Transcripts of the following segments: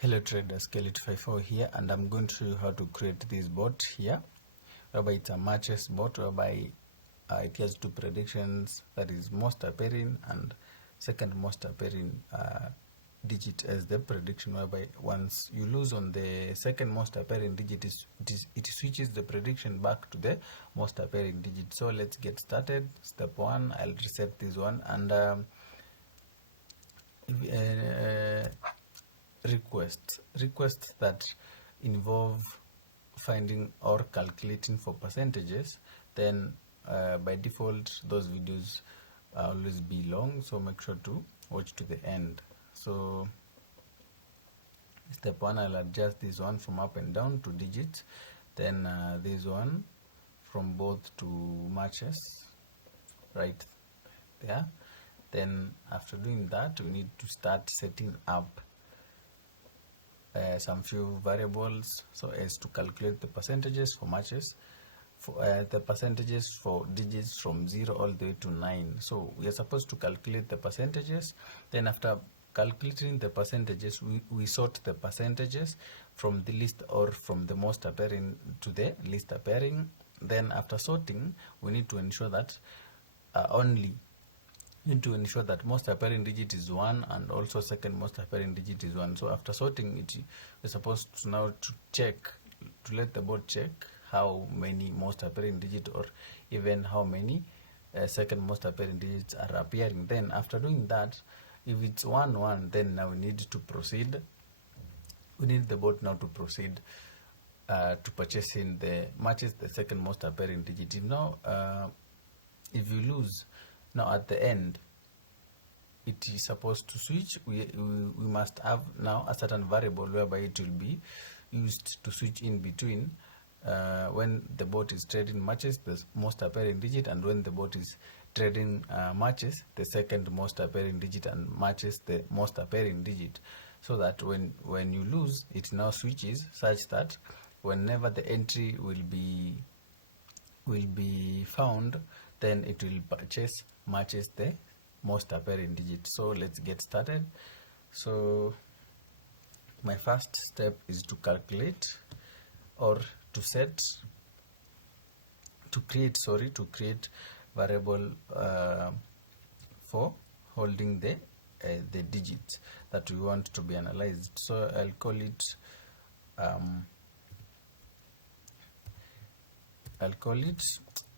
Hello traders, Kelly254 here, and I'm going to show you how to create this bot here, whereby it's a matches bot, whereby it has two predictions, that is most appearing and second most appearing digit as the prediction, whereby once you lose on the second most appearing digit, it switches the prediction back to the most appearing digit. So let's get started. Step one, I'll reset this one, and requests that involve finding or calculating for percentages, then by default those videos always be long, so make sure to watch to the end. So step one, I'll adjust this one from up and down to digits, then this one from both to matches right there. Then after doing that, we need to start setting up some few variables so as to calculate the percentages for matches, for the percentages for digits from 0 all the way to 9. So we are supposed to calculate the percentages. Then after calculating the percentages, we sort the percentages from the list or from the most appearing to the least appearing. Then after sorting, we need to ensure that most appearing digit is 1 and also second most appearing digit is 1. So after sorting it, we're supposed to now to let the bot check how many most appearing digit or even how many second most appearing digits are appearing. Then after doing that, if it's 1 1, then now we need to proceed. We need the bot now to proceed to purchasing the matches the second most appearing digit. If you lose, now at the end it is supposed to switch. We must have now a certain variable whereby it will be used to switch in between when the bot is trading matches the most appearing digit, and when the bot is trading matches the second most appearing digit and matches the most appearing digit, so that when you lose, it now switches such that whenever the entry will be found, then it will purchase matches the most appearing digit. So let's get started. So my first step is to calculate or to create variable for holding the digits that we want to be analyzed. So I'll call it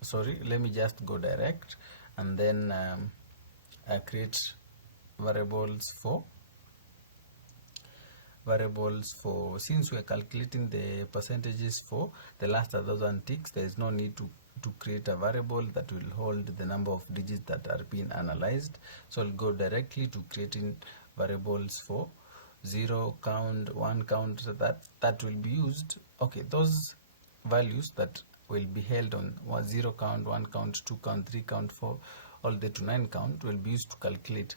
sorry, let me just go direct, and then I create variables for since we are calculating the percentages for the last 1,000 ticks, there is no need to create a variable that will hold the number of digits that are being analyzed. So I'll go directly to creating variables for 0 count, 1 count, so that will be used. Okay, those values that will be held on 0 count, 1 count, 2 count, 3 count, 4 all the way to 9 count will be used to calculate,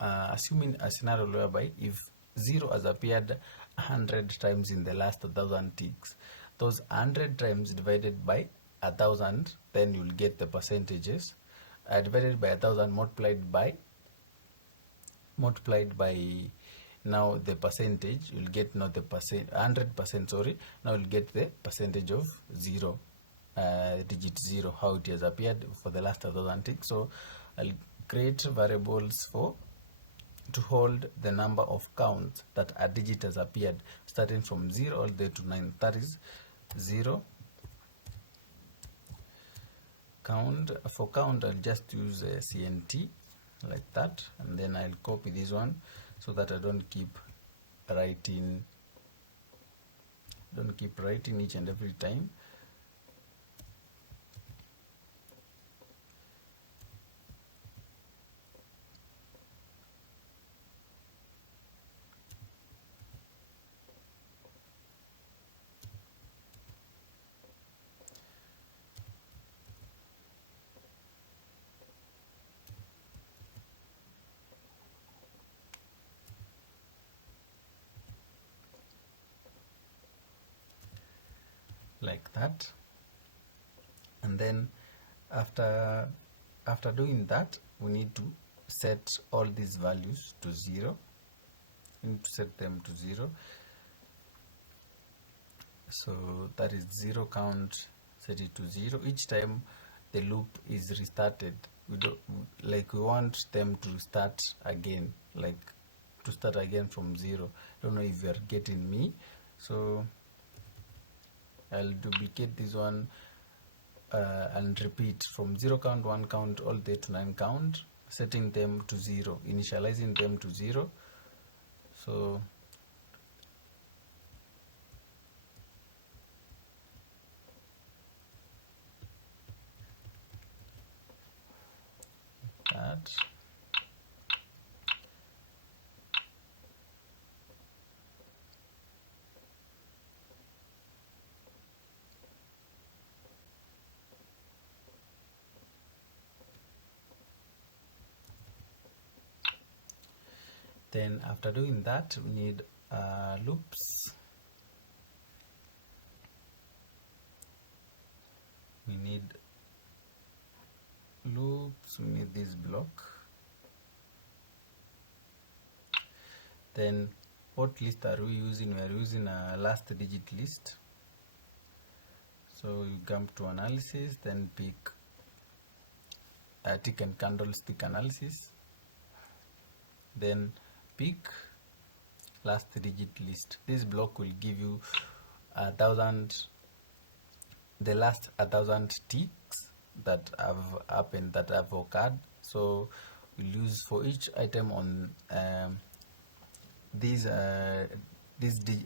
assuming a scenario whereby if 0 has appeared 100 times in the last 1,000 ticks, those 100 times divided by 1,000, then you'll get the percentages divided by 1,000 multiplied by now the percentage. You'll get not the 100%, sorry, now you'll get the percentage of 0, digit 0, how it has appeared for the last 1,000 ticks. So I'll create variables to hold the number of counts that a digit has appeared starting from 0 all the way to 9. That is 0 count. For count, I'll just use a CNT like that, and then I'll copy this one so that I don't keep writing each and every time. Like that, and then after doing that, we need to set all these values to 0. You need to set them to 0. So that is 0 count, set it to 0. Each time the loop is restarted, we want them to start again, like to start again from 0. Don't know if you are getting me. So I'll duplicate this one and repeat from 0 count, 1 count, all the way to 9 count, setting them to 0, initializing them to 0. So that. Then after doing that, we need loops. We need this block. Then what list are we using? We are using a last digit list. So you come to analysis, then pick tick and candlestick analysis, then pick last digit list. This block will give you 1,000, the last 1,000 ticks that have happened, that have occurred. So we'll use for each item on this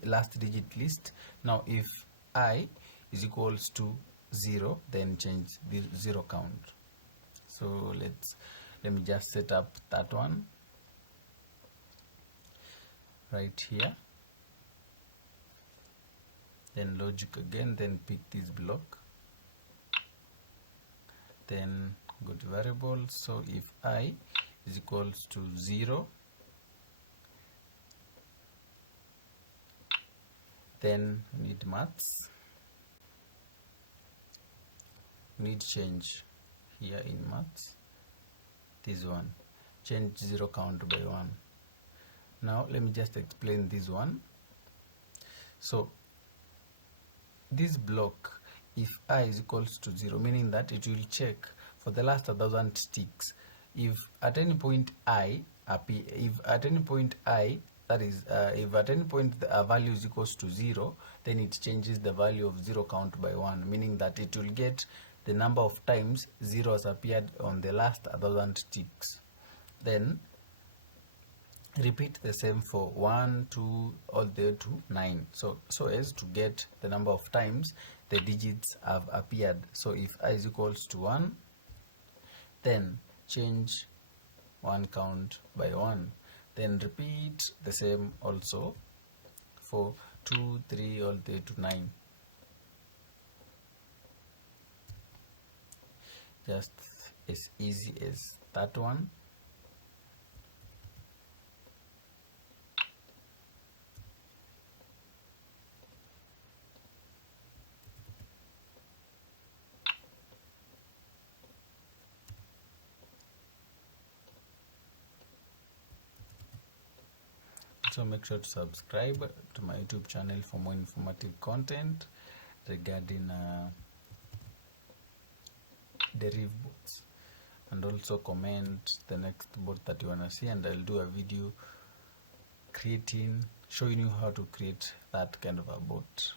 last digit list. Now if I is equals to 0, then change the 0 count. So let me just set up that one right here, then logic again, then pick this block, then go to variables. So if I is equals to 0, then we need maths, we need change here in maths, this one, change 0 count by 1. Now let me just explain this one. So this block, if I is equals to 0, meaning that it will check for the last 1,000 ticks. If at any point I appear, if at any point I, that is, if at any point the value is equals to 0, then it changes the value of 0 count by 1, meaning that it will get the number of times 0 has appeared on the last 1,000 ticks. Then repeat the same for 1, 2, all the way to 9. So as to get the number of times the digits have appeared. So if I is equals to 1, then change 1 count by 1. Then repeat the same also for 2, 3, all the way to 9. Just as easy as that one. So make sure to subscribe to my YouTube channel for more informative content regarding Deriv bots, and also comment the next bot that you wanna see, and I'll do a video showing you how to create that kind of a bot.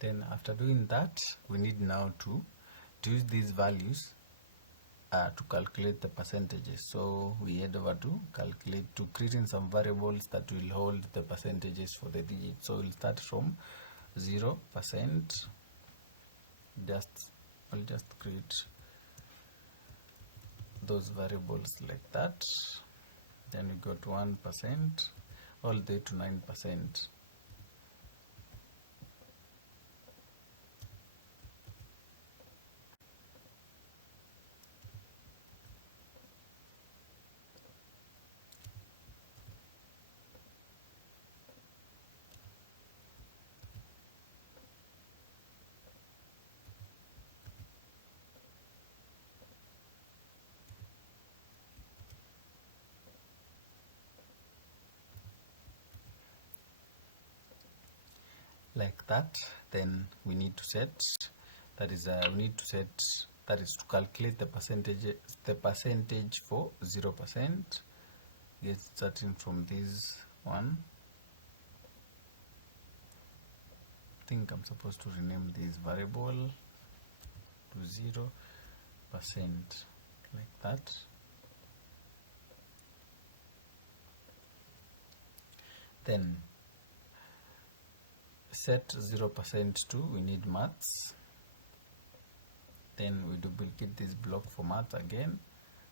Then after doing that, we need now to use these values to calculate the percentages. So we head over to calculate, to creating some variables that will hold the percentages for the digits. So we'll start from 0%. I'll just create those variables like that. Then we go to 1%, all the way to 9%. like that. Then we need to set, that is to calculate the percentage for 0%. Get starting from this one. I think I'm supposed to rename this variable to 0%, like that. Then set 0% to, we need maths. Then we duplicate this block for maths again,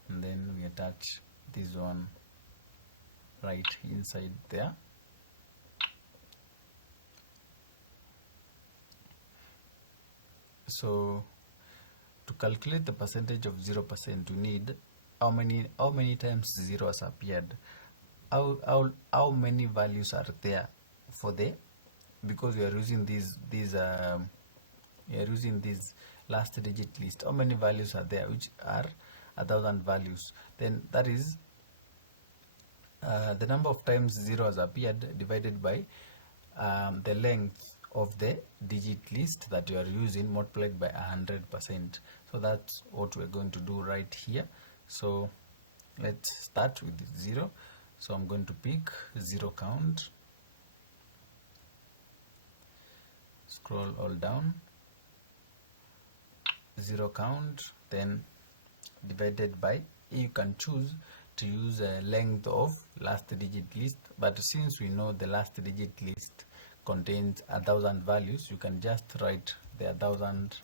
and then we attach this one right inside there. So to calculate the percentage of 0%, we need how many times 0 has appeared, how many values are there for the, because we are using this last digit list. How many values are there, which are 1000 values? Then that is the number of times 0 has appeared divided by the length of the digit list that you are using multiplied by 100%. So that's what we're going to do right here. So let's start with 0. So I'm going to pick 0 count, scroll all down, 0 count, then divided by, you can choose to use a length of last digit list, but since we know the last digit list contains 1000 values, you can just write the 1000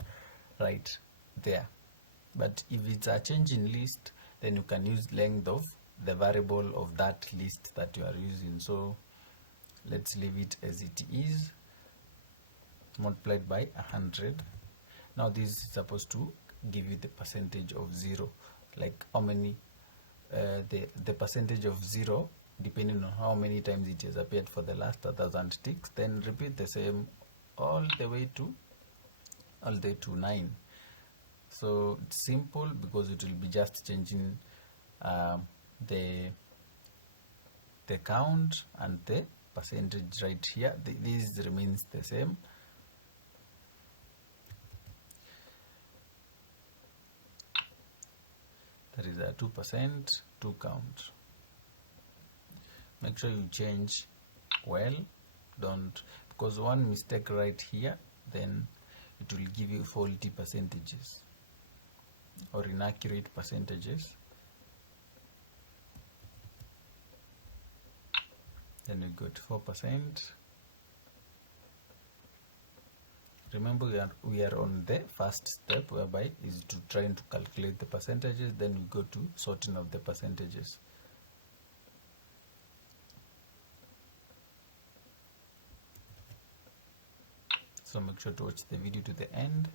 right there. But if it's a changing list, then you can use length of the variable of that list that you are using. So let's leave it as it is, multiplied by 100. Now this is supposed to give you the percentage of 0, like how many the percentage of 0 depending on how many times it has appeared for the last 1000 ticks. Then repeat the same all the way to 9. So it's simple because it will be just changing the count and the percentage right here. This remains the same. That is a 2% to count. Make sure you change well, don't, because one mistake right here, then it will give you faulty percentages or inaccurate percentages. Then we got 4%. Remember, we are on the first step, whereby is to trying to calculate the percentages. Then we go to sorting of the percentages. So make sure to watch the video to the end.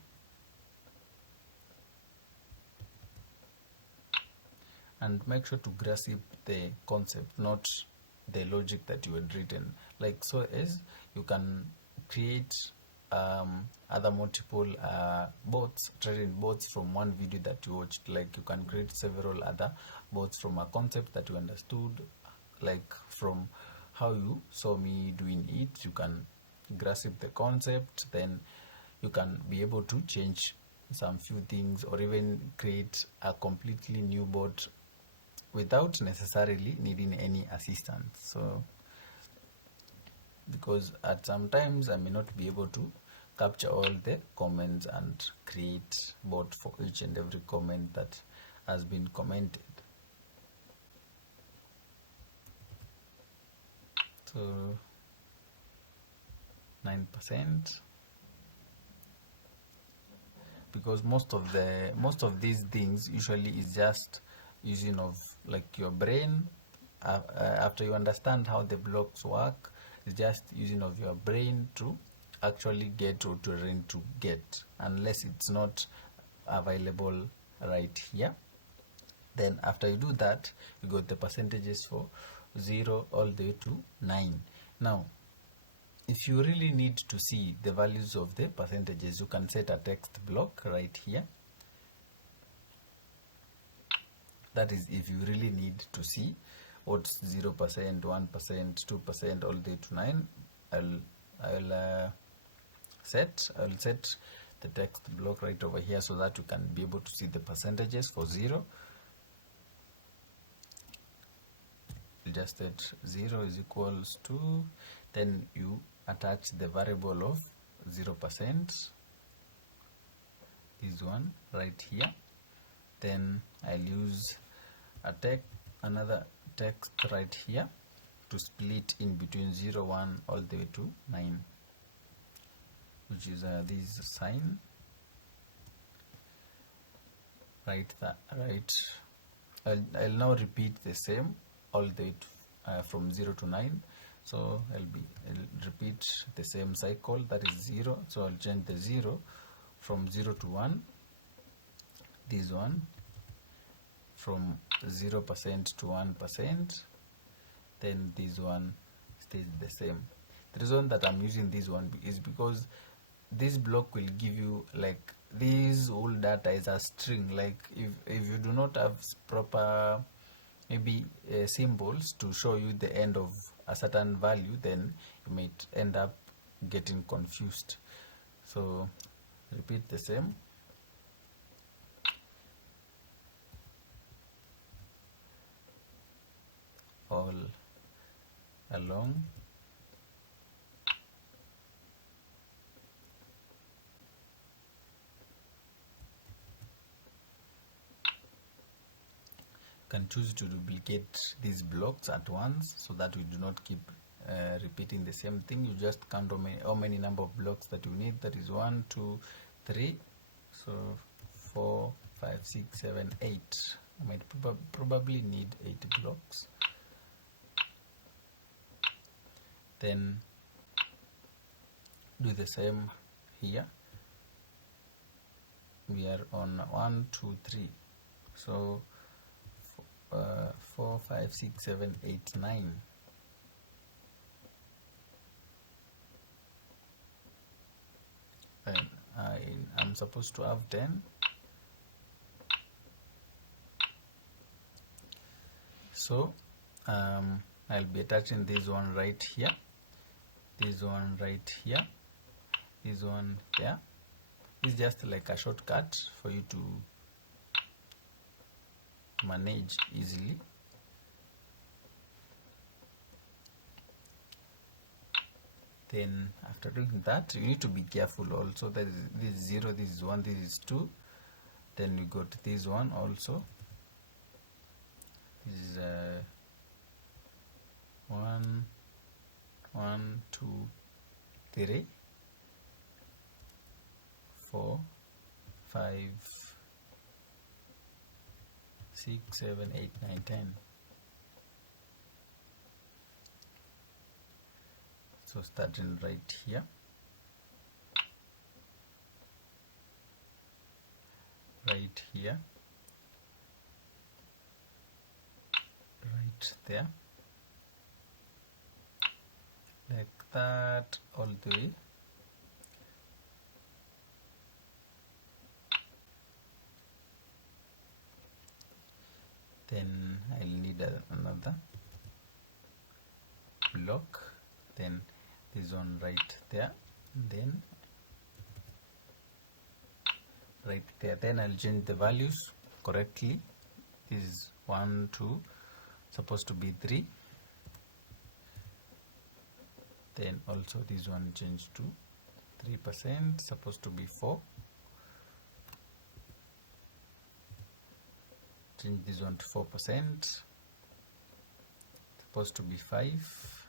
And make sure to grasp the concept, not the logic that you had written. Like, so as you can create other multiple bots, trading bots from one video that you watched. Like, you can create several other bots from a concept that you understood, like from how you saw me doing it. You can grasp the concept, then you can be able to change some few things, or even create a completely new bot without necessarily needing any assistance. So because at sometimes I may not be able to capture all the comments and create bot for each and every comment that has been commented. So 9%, because most of these things usually is just using of like your brain. After you understand how the blocks work, it's just using of your brain to actually get or to learn to get, unless it's not available right here. Then after you do that, you got the percentages for 0 all the way to 9. Now if you really need to see the values of the percentages, you can set a text block right here. That is if you really need to see what's 0%, 1%, 2%, all the way to 9. I'll set. I'll set the text block right over here so that you can be able to see the percentages for 0. Just set 0 is equals to, then you attach the variable of 0%, this one right here. Then I'll use another text right here to split in between 0, 1 all the way to 9, which is this sign right there, right. I'll now repeat the same all the way to, from 0 to 9. So I'll repeat the same cycle, that is 0. So I'll change the 0 from 0 to 1, this one from 0% to 1%, then this one stays the same. The reason that I'm using this one is because this block will give you, like, this whole data is a string. Like if you do not have proper maybe symbols to show you the end of a certain value, then you might end up getting confused. So repeat the same. All along. Can choose to duplicate these blocks at once so that we do not keep repeating the same thing. You just count how many number of blocks that you need. That is 1, 2, 3, so 4, 5, 6, 7, 8. I might probably need 8 blocks. Then do the same here. We are on 1, 2, 3, so 4, 5, 6, 7, 8, 9. And I'm supposed to have 10. So I'll be attaching this one right here, this one right here, this one there. It's just like a shortcut for you to manage easily. Then after doing that, you need to be careful also. That is, this is 0, this is 1, this is 2. Then we got this one also. This is 1, 1, 2, 3, 4, 5, 6, 7, 8, 9, 10. So starting right here, right here, right there, like that all the way. Then I'll need another block, then this one right there, then right there. Then I'll change the values correctly. This is 1, 2, supposed to be 3. Then also this one changed to 3%, supposed to be 4. Change this one to 4%, supposed to be 5.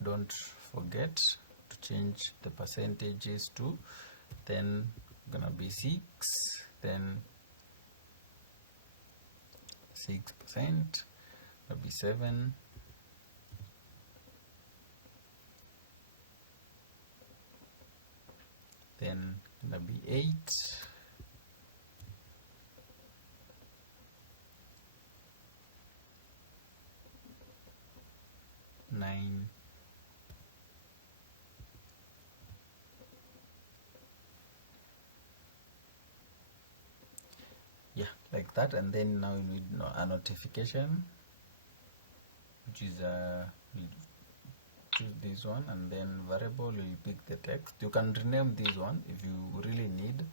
Don't forget to change the percentages to, then gonna be 6, then 6%, gonna be 7, then gonna be 8, 9, yeah, like that. And then now you need a notification, which is choose this one, and then variable will pick the text. You can rename this one if you really need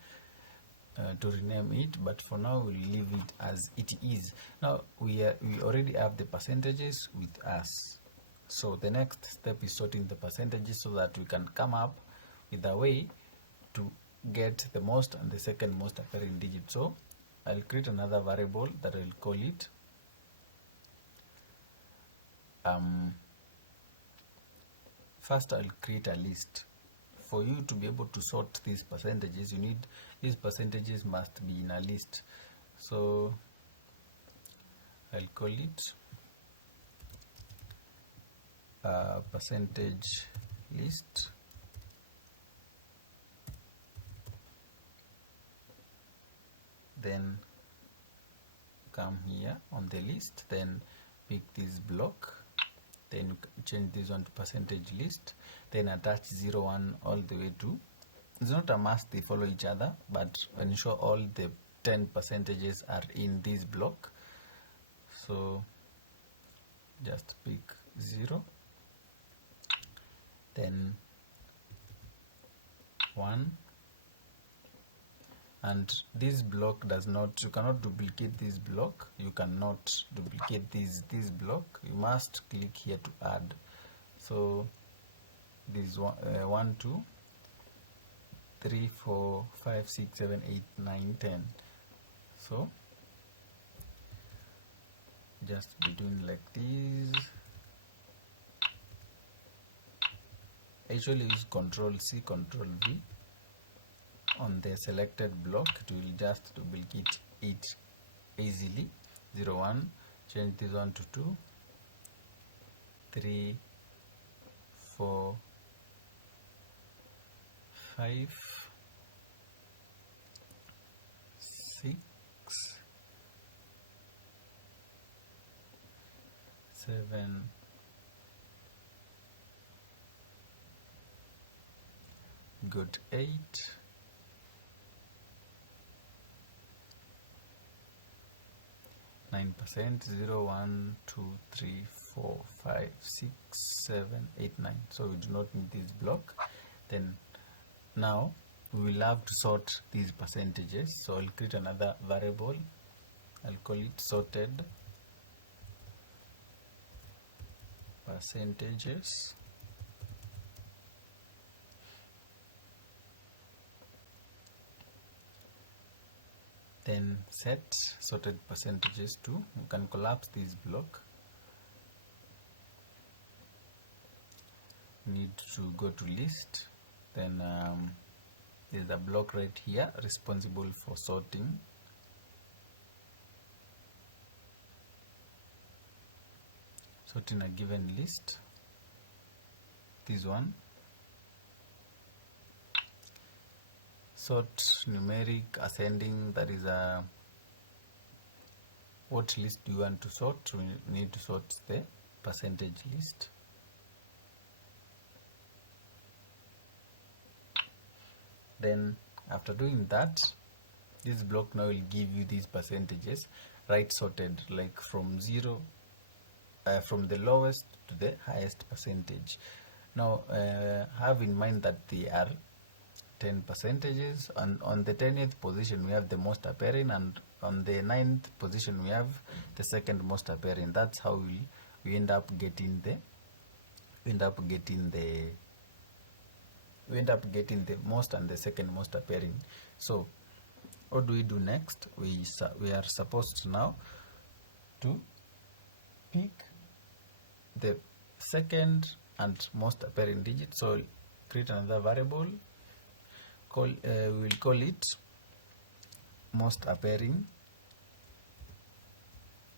to rename it, but for now we'll leave it as it is. Now we already have the percentages with us, so the next step is sorting the percentages so that we can come up with a way to get the most and the second most appearing digit. So I'll create another variable that I'll call it first I'll create a list. For you to be able to sort these percentages, these percentages must be in a list. So I'll call it percentage list. Then come here on the list, then pick this block, then change this one to percentage list, then attach 0, 1 all the way to, it's not a must they follow each other, but ensure all the 10 percentages are in this block. So just pick 0, then 1, and this block does not, you cannot duplicate this block, you cannot duplicate this block, you must click here to add. So this 1 2 3 4 5 6 7 8 9 10. So just be doing like this. Actually use Ctrl C, Ctrl V on the selected block. It will just duplicate it easily. 0 1, change this one to 2, 3 4 5 6 7 good 8 9%, 0 1 2 3 4 5 6 7 8 9. So we do not need this block. Then now we will have to sort these percentages. So I'll create another variable, I'll call it sorted percentages. Then set sorted percentages to, you can collapse this block. Need to go to list, then there's a block right here responsible for sorting. Sorting a given list, this one. Sort numeric ascending, that is a what list do you want to sort. We need to sort the percentage list. Then after doing that, this block now will give you these percentages right sorted, like from 0 from the lowest to the highest percentage. Now have in mind that they are 10 percentages, and on the 10th position we have the most appearing, and on the 9th position we have the second most appearing. That's how we end up getting the most and the second most appearing. So what do we do next? We are supposed now to pick the second and most appearing digit. So create another variable, we'll call it most appearing,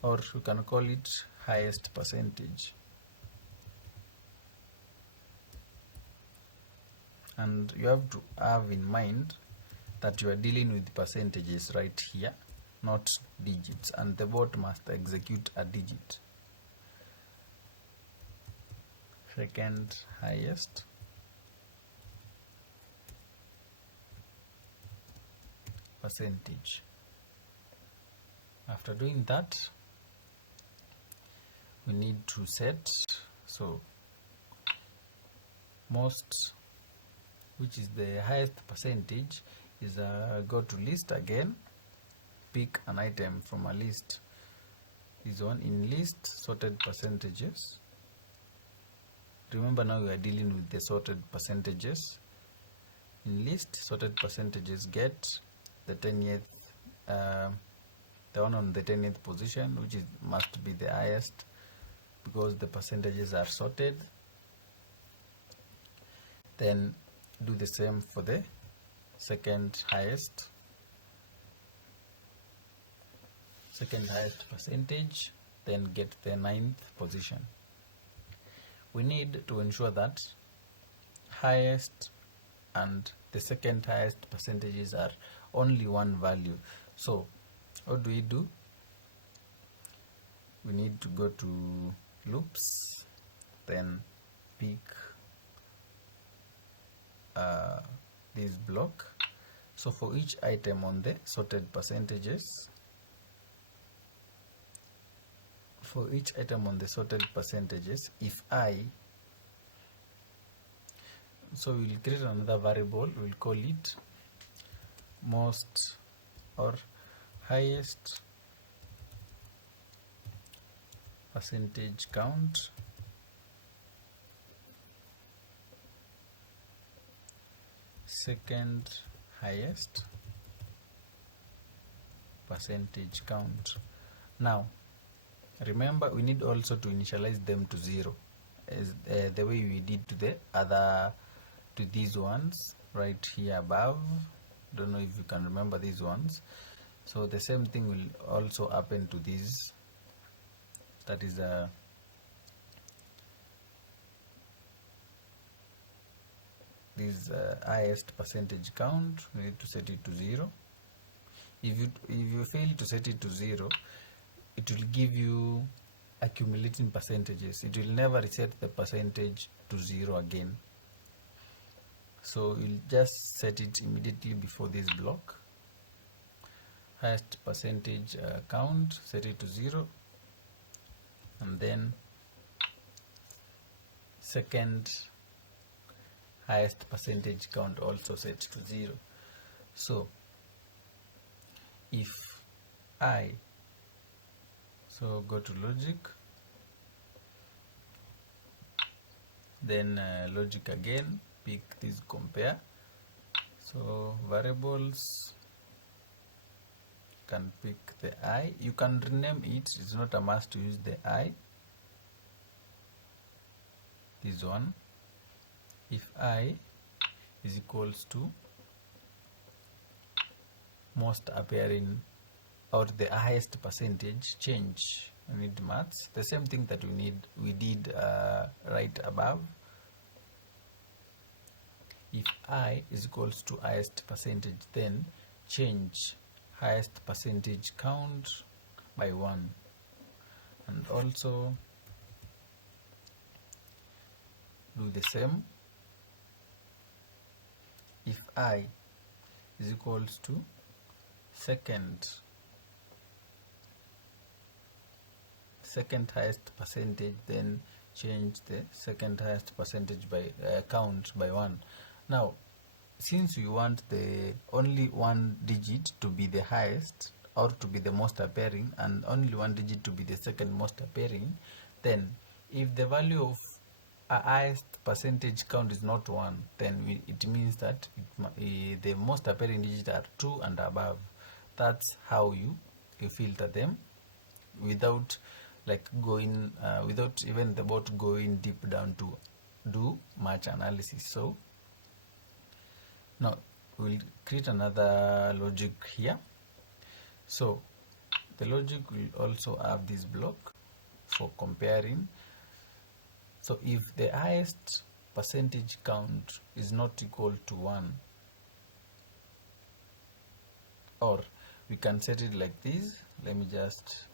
or you can call it highest percentage. And you have to have in mind that you are dealing with percentages right here, not digits, and the bot must execute a digit. Second highest percentage. After doing that, we need to set, so most, which is the highest percentage, is go to list again, pick an item from a list. This one in list sorted percentages. Remember, now we are dealing with the sorted percentages. In list sorted percentages, get the 10th, the one on the 10th position, which must be the highest because the percentages are sorted. Then do the same for the second highest percentage, then get the 9th position. We need to ensure that highest and the second highest percentages are only one value. So what do? We need to go to loops, then pick this block. So for each item on the sorted percentages, if I, so we'll create another variable, we'll call it most or highest percentage count second highest percentage count. Now remember, we need also to initialize them to 0 as the way we did to these ones right here above. Don't know if you can remember these ones. So the same thing will also happen to these. That is this highest percentage count. We need to set it to 0. If you fail to set it to 0, it will give you accumulating percentages. It will never reset the percentage to 0 again. So you'll just set it immediately before this block. Highest percentage count, set it to 0, and then second highest percentage count also set to 0. So if I, so go to logic, then logic again, pick this compare. So variables, can pick the I, you can rename it, it's not a must to use the I. This one, if I is equals to most appearing or the highest percentage change, we need maths, the same thing that we did right above. If I is equals to highest percentage, then change highest percentage count by 1, and also do the same. If I is equals to second highest percentage, then change the second highest percentage by count by 1. Now since we want the only one digit to be the highest or to be the most appearing and only one digit to be the second most appearing, then if the value of a highest percentage count is not 1, then it means that the most appearing digits are 2 and above. That's how you filter them without without even the bot going deep down to do much analysis. So now we'll create another logic here. So the logic will also have this block for comparing. So if the highest percentage count is not equal to 1, or we can set it like this. Let me just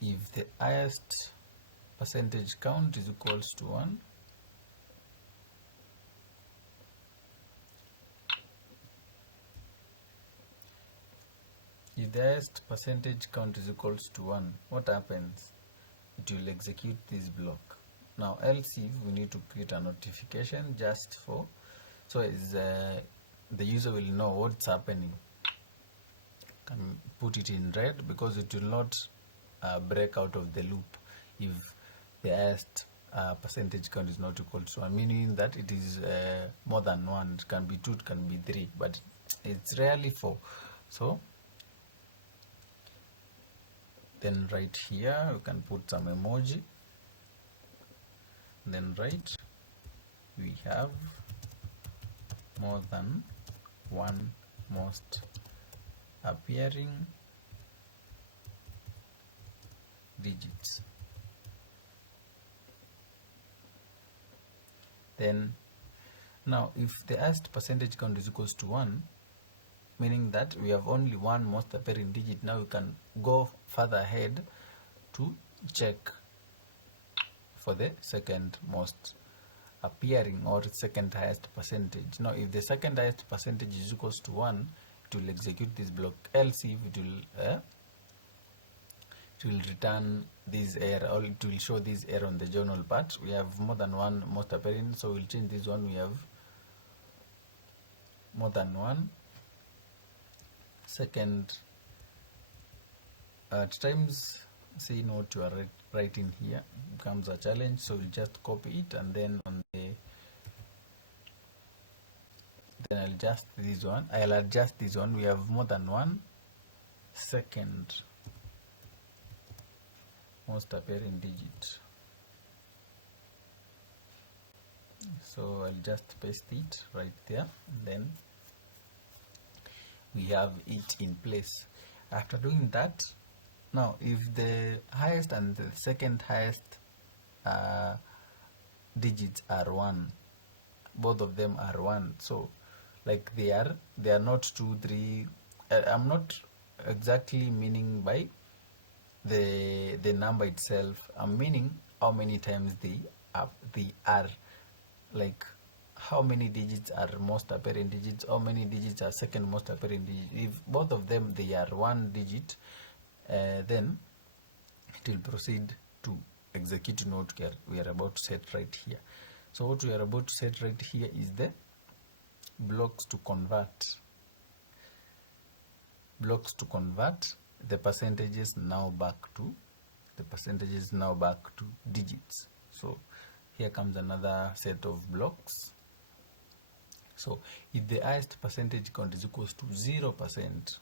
if the highest percentage count is equals to 1, if the highest percentage count is equals to 1, what happens? It will execute this block. Now else if we need to create a notification just for, so as the user will know what's happening. Can put it in red because it will not break out of the loop if the highest percentage count is not equal to 1, meaning that it is more than 1. It can be 2, it can be 3, but it's rarely 4. So then right here we can put some emoji, then right we have more than 1 most appearing digits. Then now if the highest percentage count is equals to 1, meaning that we have only one most appearing digit, now we can go further ahead to check for the second most appearing or second highest percentage. Now if the second highest percentage is equals to 1, it will execute this block, else if it will return this error, or it will show this error on the journal part. We have more than one most appearing, so we'll change this one. We have more than one second at times. See what you are writing here becomes a challenge, so we'll just copy it, and then on the I'll adjust this one. I'll adjust this one. We have more than 1 second most appearing digit. So I'll just paste it right there, and then we have it in place. After doing that, now if the highest and the second highest digits are 1, both of them are 1, so like they are not 2, 3. I'm not exactly meaning by the number itself. I'm meaning how many times they are, like how many digits are most appearing digits, how many digits are second most appearing digit. If both of them they are 1 digit, then it will proceed to execute what we are about to set right here. So what we are about to set right here is the blocks to convert the percentages now back to digits. So here comes another set of blocks. So if the highest percentage count is equals to 0%,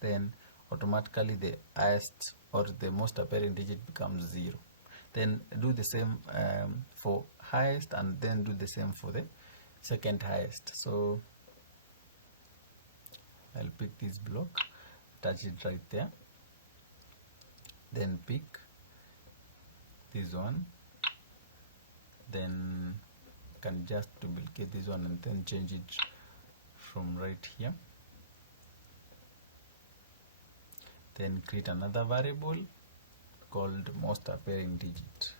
then automatically the highest or the most appearing digit becomes 0. Then do the same for highest, and then do the same for the second highest. So I'll pick this block, touch it right there, then pick this one, then can just duplicate this one and then change it from right here. Then create another variable called most appearing digit.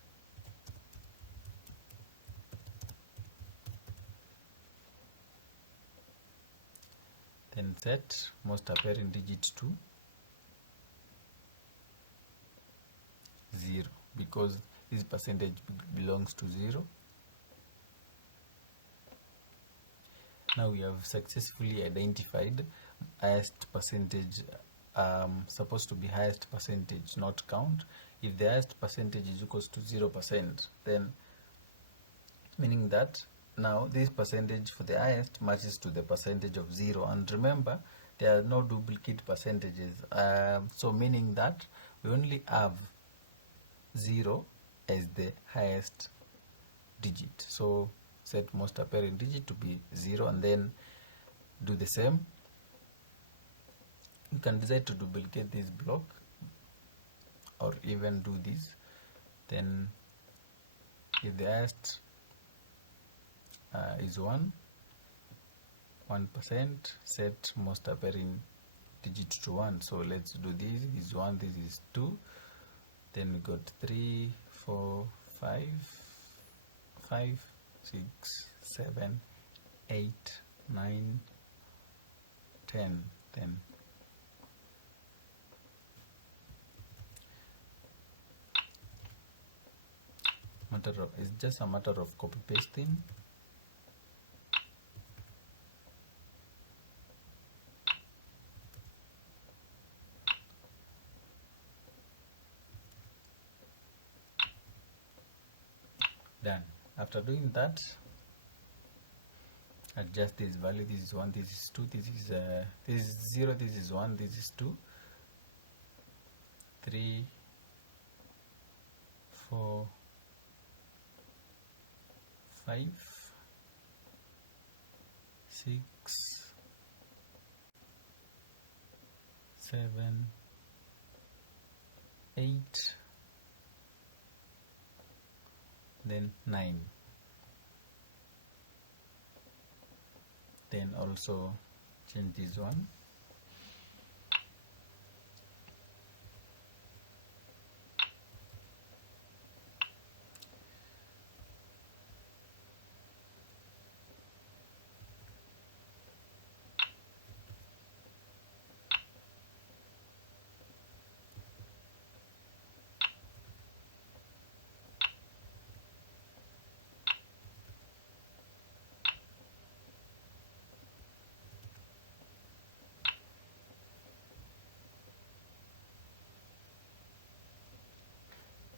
Then set most appearing digit to 0 because this percentage belongs to 0. Now we have successfully identified highest percentage, supposed to be highest percentage, not count. If the highest percentage is equals to 0%, then meaning that now this percentage for the highest matches to the percentage of 0, and remember there are no duplicate percentages, so meaning that we only have 0 as the highest digit. So set most appearing digit to be 0, and then do the same. You can decide to duplicate this block or even do this. Then if the highest is 1%, set most appearing digit to 1. So let's do this. This is 1, this is 2, then we got 3, 4, 5, 6, 7, 8, 9, 10. Then just a matter of copy pasting. Done. After doing that, adjust this value. This is 1, this is 2, this is 0, this is 1, this is 2, 3, 4, 5, 6, 7, 8, then 9. Then also change this one.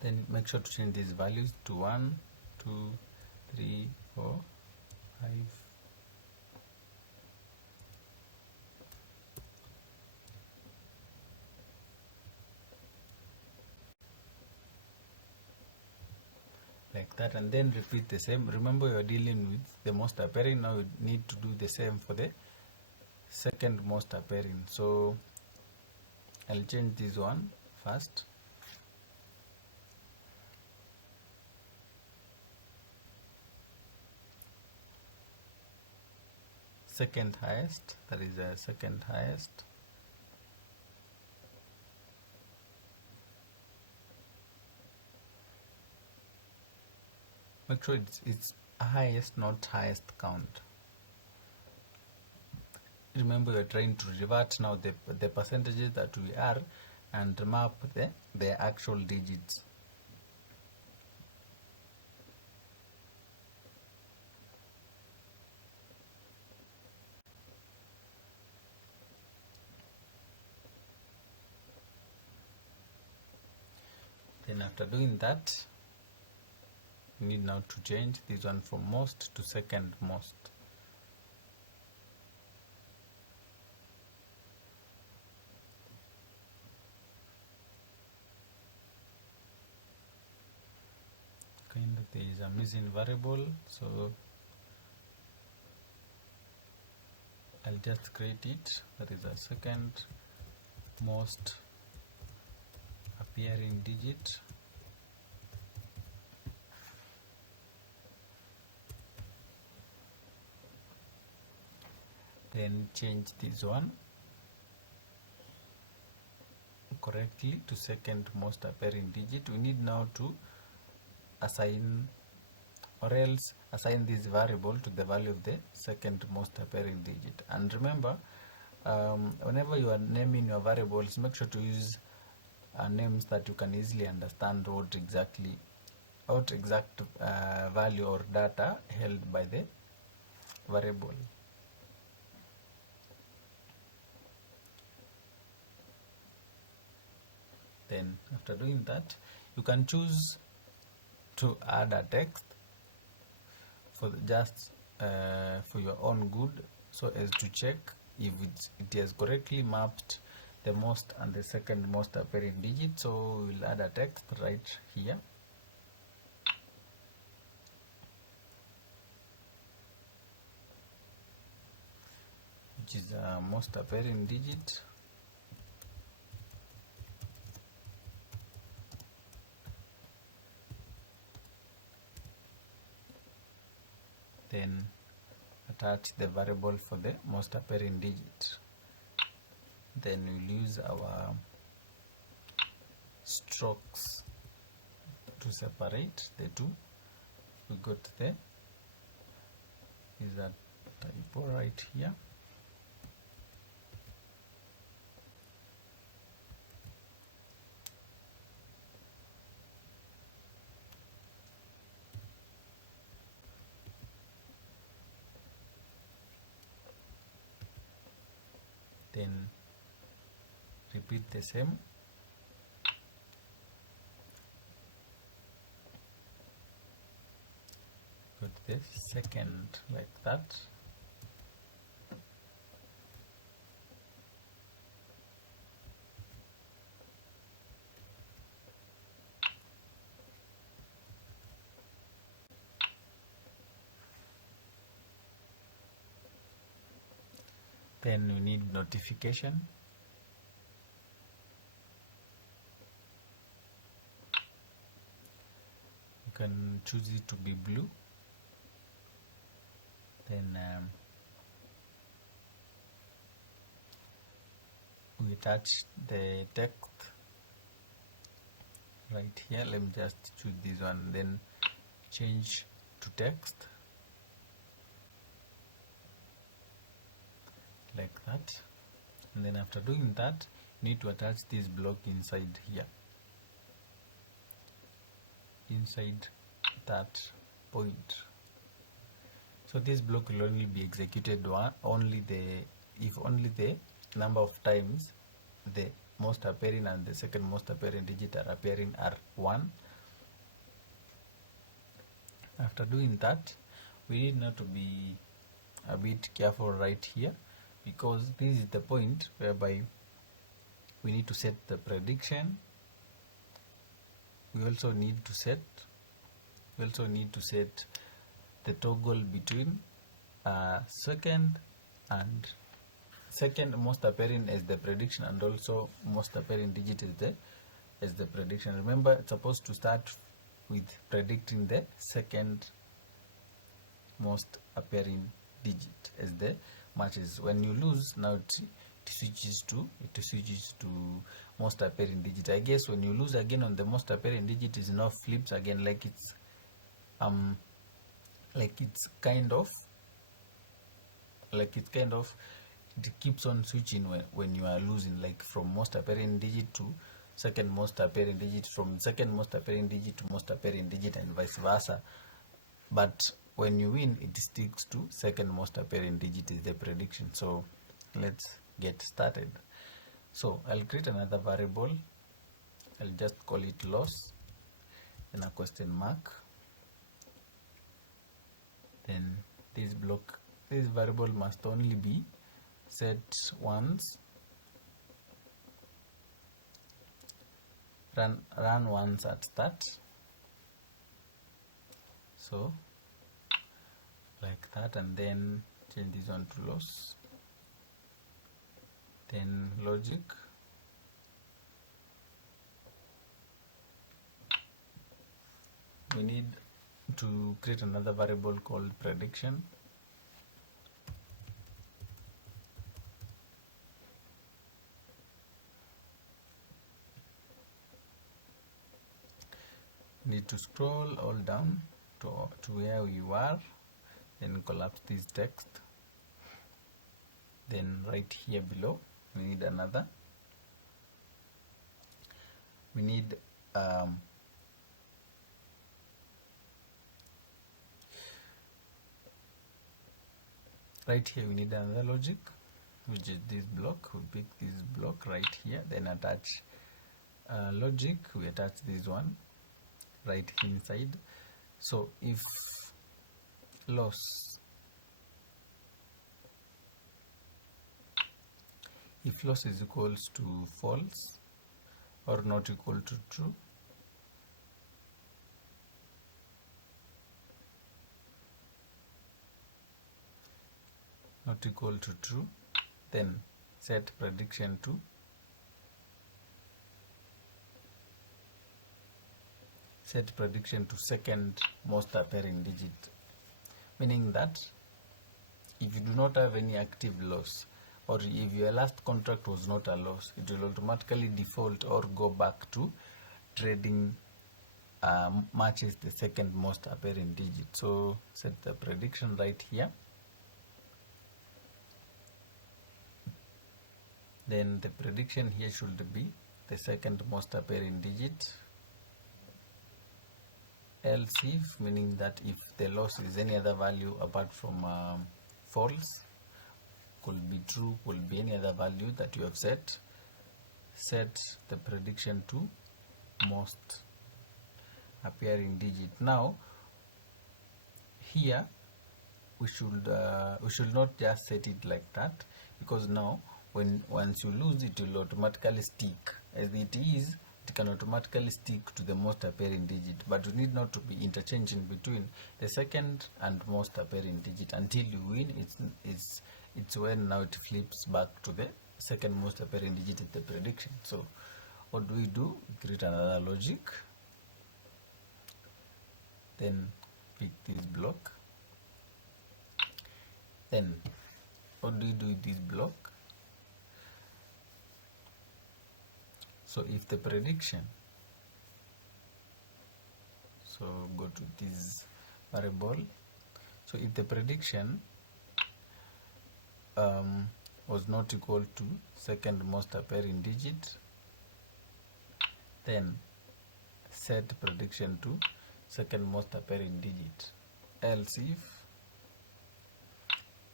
Then make sure to change these values to 1, 2, 3, 4, 5. Like that, and then repeat the same. Remember, you are dealing with the most appearing. Now you need to do the same for the second most appearing. So I'll change this one first. Second highest, that is a second highest. Make sure it's highest, not highest count. Remember, we're trying to revert now the percentages that we are and map the actual digits. Then after doing that, you need now to change this one from most to second most. Kind of there is a missing variable, so I'll just create it. That is a second most appearing digit. Then change this one correctly to second most appearing digit. We need now to assign, or else assign this variable to the value of the second most appearing digit. And remember, whenever you are naming your variables, make sure to use names that you can easily understand what exact value or data held by the variable. Then after doing that, you can choose to add a text for for your own good, so as to check if it has correctly mapped the most and the second most appearing digit. So we'll add a text right here. Which is most appearing digit. Then attach the variable for the most appearing digit. Then we'll use our strokes to separate the two. We got there is a typo right here. then repeat the same. Put the second like that. Then we need notification. You can choose it to be blue. Then we attach the text right here. Let me just choose this one, then change to text like that. And then after doing that, you need to attach this block inside here, inside that point. So this block will only be executed if only the number of times the most appearing and the second most appearing digit are appearing are 1. After doing that, we need now to be a bit careful right here, because this is the point whereby we need to set the prediction. We also need to set the toggle between second most appearing as the prediction, and also most appearing digit as the prediction. Remember, it's supposed to start with predicting the second most appearing digit as the matches. When you lose, now it switches to most appearing digit. I guess when you lose again on the most appearing digit, is now flips again, like it's it keeps on switching when you are losing, like from most appearing digit to second most appearing digit, from second most appearing digit to most appearing digit, and vice versa. But when you win, it sticks to second most appearing digit is the prediction. So let's get started. So I'll create another variable. I'll just call it loss, then a question mark. Then this variable must only be set once, run once at start. So like that, and then change this one to loss. Then logic. We need to create another variable called prediction. Need to scroll all down to where we were, then collapse this text. Then right here below, we need another. We need right here we need another logic, which is this block. We pick this block right here, then attach logic. We attach this one right inside. So if loss is equals to false or not equal to true, then set prediction to second most appearing digit, meaning that if you do not have any active loss, or if your last contract was not a loss, it will automatically default or go back to trading matches the second most appearing digit. So set the prediction right here. Then the prediction here should be the second most appearing digit. Else if, meaning that if the loss is any other value apart from false, could be true, could be any other value that you have set. Set the prediction to most appearing digit. Now here we should not just set it like that, because now once you lose, it will automatically stick as it is. It can automatically stick to the most appearing digit, but you need not to be interchanging between the second and most appearing digit until you win. It's when now it flips back to the second most appearing digit in the prediction. So what do? We create another logic, then pick this block. Then what do we do with this block? So if the prediction, so go to this variable, so if the prediction was not equal to second most appearing digit, then set prediction to second most appearing digit. Else if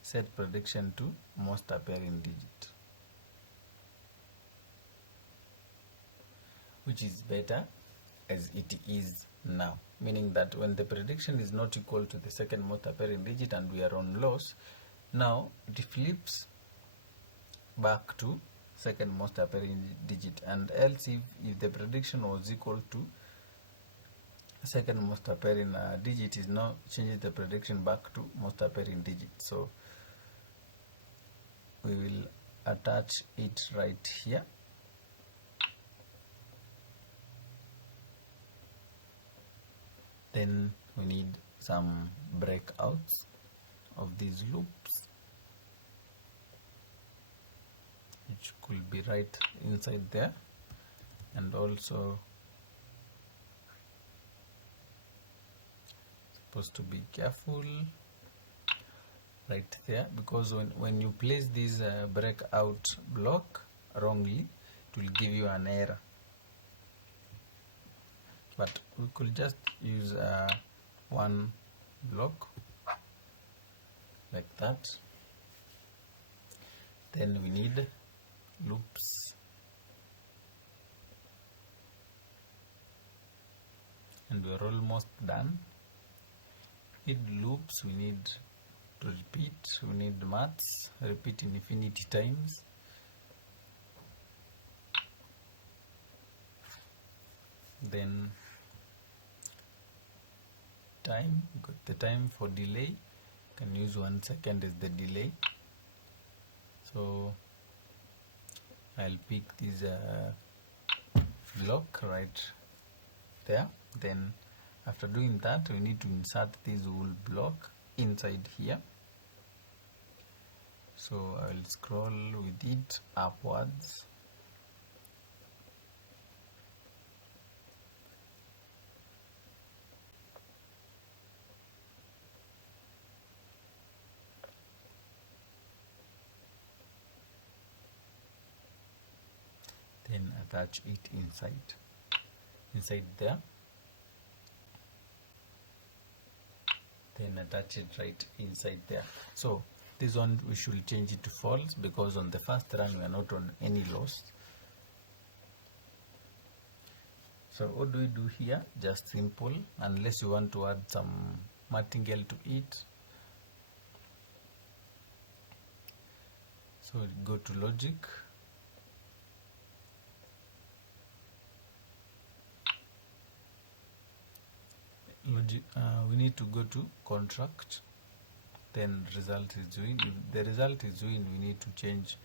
set prediction to most appearing digit, which is better as it is now, meaning that when the prediction is not equal to the second most appearing digit and we are on loss, now it flips back to second most appearing digit. And else if the prediction was equal to second most appearing digit, is now changes the prediction back to most appearing digit. So we will attach it right here. Then we need some breakouts of these loops, which could be right inside there, and also supposed to be careful right there, because when you place this breakout block wrongly, it will give you an error. But we could just use one block like that. Then we need loops, and we're almost done. Need loops, we need to repeat, we need maths, repeat infinity times. Then time, got the time for delay, can use 1 second as the delay. So I'll pick this block right there. Then after doing that, we need to insert this whole block inside here. So I'll scroll with it upwards. Then attach it inside there. Then attach it right inside there. So this one we should change it to false, because on the first run we are not on any loss. So what do we do here? Just simple, unless you want to add some martingale to it. So go to logic, we need to go to contract, then result is win. If the result is win, we need to change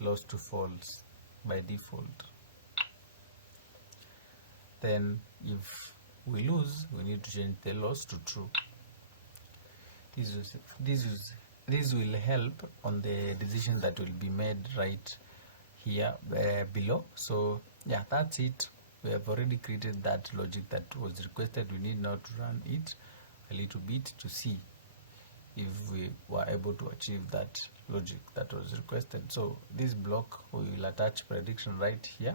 loss to false by default. Then if we lose, we need to change the loss to true. This will help on the decision that will be made right here below. So yeah, that's it. We have already created that logic that was requested. We need now to run it a little bit to see if we were able to achieve that logic that was requested. So this block, we will attach prediction right here.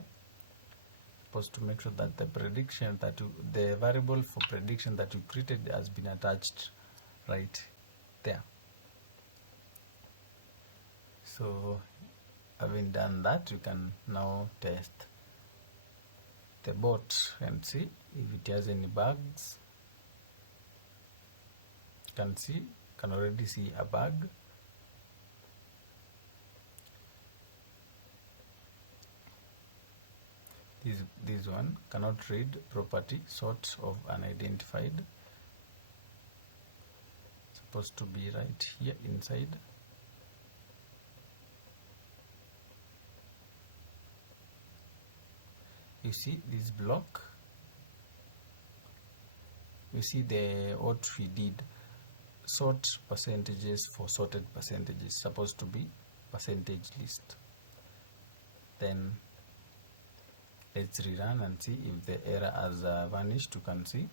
Supposed to make sure that the prediction the variable for prediction that you created has been attached right there. So having done that, you can now test the bot and see if it has any bugs. You can already see a bug. This one cannot read property sort of unidentified. Supposed to be right here inside. You see this block, you see what we did, sort percentages for sorted percentages, supposed to be percentage list. Then let's rerun and see if the error has vanished. You can see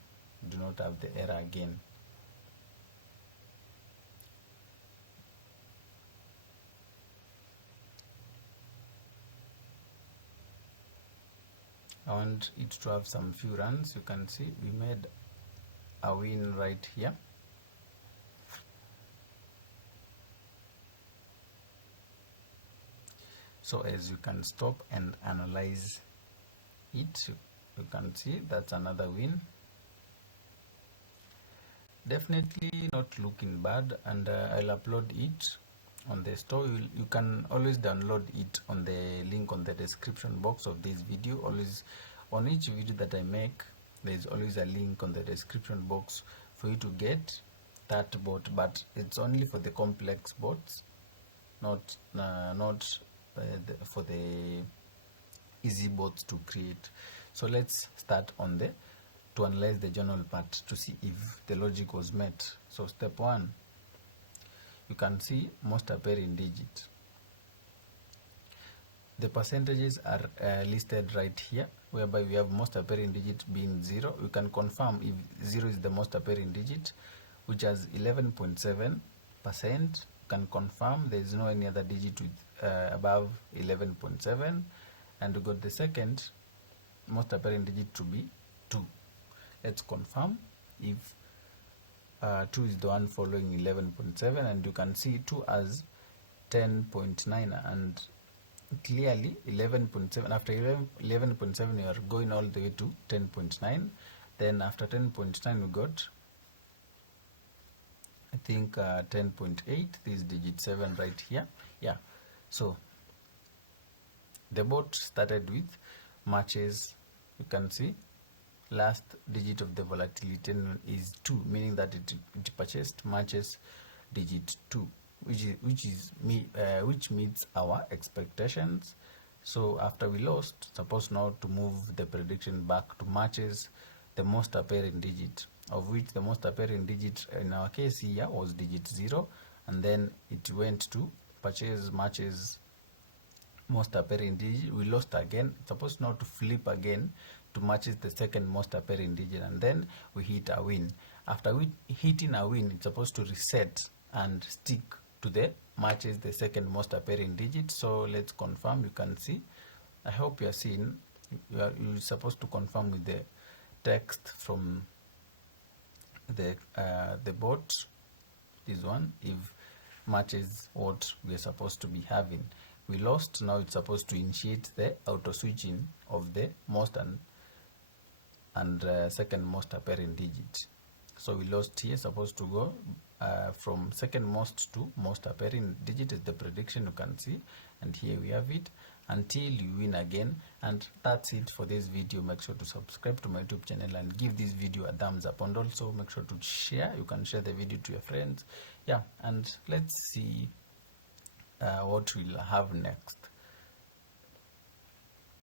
do not have the error again. I want it to have some few runs. You can see we made a win right here. So as you can stop and analyze it, you can see that's another win. Definitely not looking bad, and I'll upload it on the store. You can always download it on the link on the description box of this video. Always on each video that I make, there is always a link on the description box for you to get that bot, but it's only for the complex bots, not for the easy bots to create. So let's start on to analyze the journal part to see if the logic was met. So step 1, you can see most appearing digit. The percentages are listed right here, whereby we have most appearing digit being 0. We can confirm if 0 is the most appearing digit, which has 11.7%. You can confirm there is no any other digit with above 11.7, and we got the second most appearing digit to be 2. Let's confirm if 2 is the one following 11.7, and you can see 2 as 10.9, and clearly 11.7, after 11.7 you are going all the way to 10.9. Then after 10.9 we got, I think, 10.8, this digit 7 right here. Yeah, so the bot started with matches. You can see last digit of the volatility is 2, meaning that it purchased matches digit 2, which meets our expectations. So after we lost, suppose now to move the prediction back to matches the most appearing digit, of which the most appearing digit in our case here was digit 0, and then it went to purchase matches most appearing digit. We lost again. It's supposed now to flip again to matches the second most appearing digit, and then we hit a win. After we hitting a win, it's supposed to reset and stick to the matches the second most appearing digit. So let's confirm. You can see, I hope you are seeing, you're supposed to confirm with the text from the bot, this one, if matches what we are supposed to be having. We lost, now it's supposed to initiate the auto switching of the most and second most appearing digit. So we lost here, supposed to go from second most to most appearing digit is the prediction, you can see, and here we have it until you win again. And that's it for this video. Make sure to subscribe to my YouTube channel and give this video a thumbs up, and also make sure to share. You can share the video to your friends. Yeah, and let's see what we'll have next.